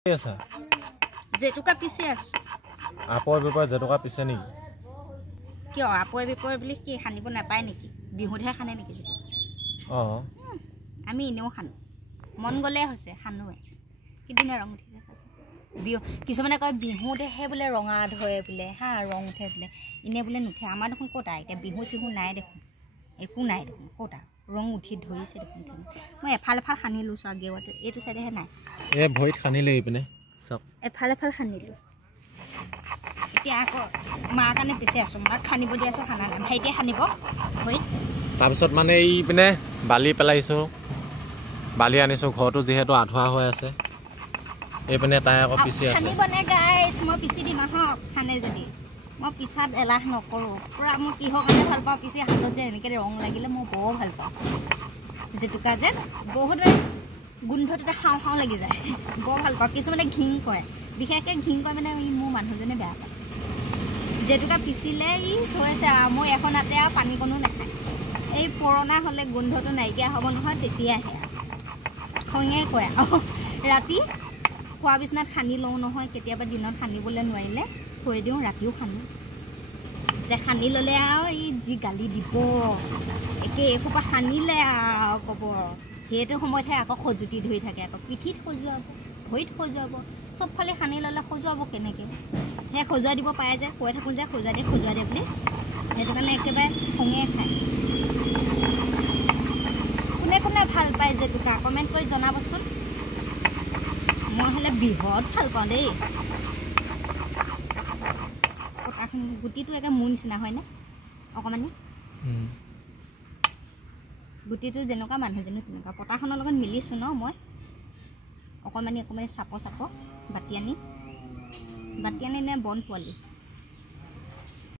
আছা জেতুকা পিছে আছো আপৰ বেপাৰ জেতুকা পিছে নেকি কিয় আপৰ বেপাৰ বুলি কি খানিব নাপায় নেকি বিহুতহে খানে নেকি আমি এনেও খানো মন গলে হৈছে খানোৱে কিদিনা ৰং উঠি আছে বিহু কিছুমানে কয় বিহুতেহে বোলে ৰঙা ধৰে বোলে হা ৰং উঠে বোলে ইনে বোলে নুঠে আমাৰ দেখোন ক'তা এতিয়া বিহু চিহু নাই দেখোন একো নাই দেখোন ক'তা ৰং উঠি ধৰিছে দেখোন মই এফাল খানিলো চোৱা গেৱাটো এইটো চাইডেহে নাই এ ভৰিত খানিলে ইপিনে চক এফাল খানিলো এতিয়া আকৌ মাৰ কাৰণে পিছে আছো মাক খানিব দি আছো খানা নাই ভাইটিয়ে খানিব ভৰিত তাৰপিছত মানে ইপিনে বালি পেলাইছো বালি আনিছো ঘৰটো যিহেতু আধুৱা হৈ আছে এইপিনে তাই আকৌ পিছি আছে খানিব নে গাইছ মই পিছি দিম আহক খানে যদি মই পিছাত এলাহ নকৰোঁ পুৰা মই কিহৰ কাৰণে ভাল পাওঁ পিছি হাতত যে এনেকৈ ৰং লাগিলে মই বৰ ভাল পাওঁ জেতুকা যে বহুত গোন্ধটোতে খাওঁ লাগি যায় বৰ ভাল পাওঁ কিছুমানে ঘিং কয় বিশেষকৈ ঘিং কয় মানে মোৰ মানুহজনে বেয়া পায় জেতুকা পিচিলে ই হৈছে মই এখন হাতে আৰু পানী কণো নাখায় এই পুৰণা হ'লে গোন্ধটো নাইকিয়া হ'ব নহয় তেতিয়াহে খঙে কয় আৰু ৰাতি খোৱা বিচনাত খানি লওঁ নহয় কেতিয়াবা দিনত খানিবলৈ নোৱাৰিলে থৈ দিওঁ ৰাতিও খানো এতিয়া খানি ল'লে আৰু এই যি গালি দিব একে এসোপা খানিলে আৰু ক'ব সেইটো সময়তহে আকৌ খজুতি ধৰি থাকে আকৌ পিঠিত খজুৱাব ভৰিত খজুৱাব চবফালে খানি ল'লে খজুৱাব কেনেকৈ সেই খজুৱাই দিব পাৰে যে কৈ থাকোঁ যে খজুৱাই দে বুলি সেইটো কাৰণে একেবাৰে খঙে খায় কোনে ভাল পায় জেতুকা কমেণ্ট কৰি জনাবচোন মই হ'লে বিহত ভাল পাওঁ দেই পতাখন গুটিটো একে মোৰ নিচিনা হয়নে অকণমানি গুটিটো যেনেকুৱা মানুহজনী তেনেকুৱা পতাখনৰ লগত মিলিছোঁ ন মই অকণমানি চাপ বাতি আনি নে বন পোৱালি